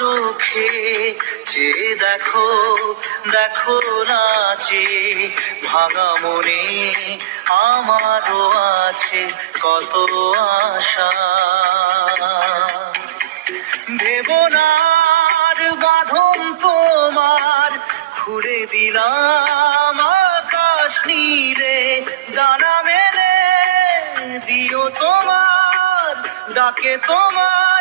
চোখে চেয়ে দেখো, দেখো না যে ভাঙা মনে আমারও আছে কত আশা। ভেবনার বাঁধন তোমার খুলে দিলাম আকাশ নীলে, ডানা মেলে দিও তোমার ডাকে তোমার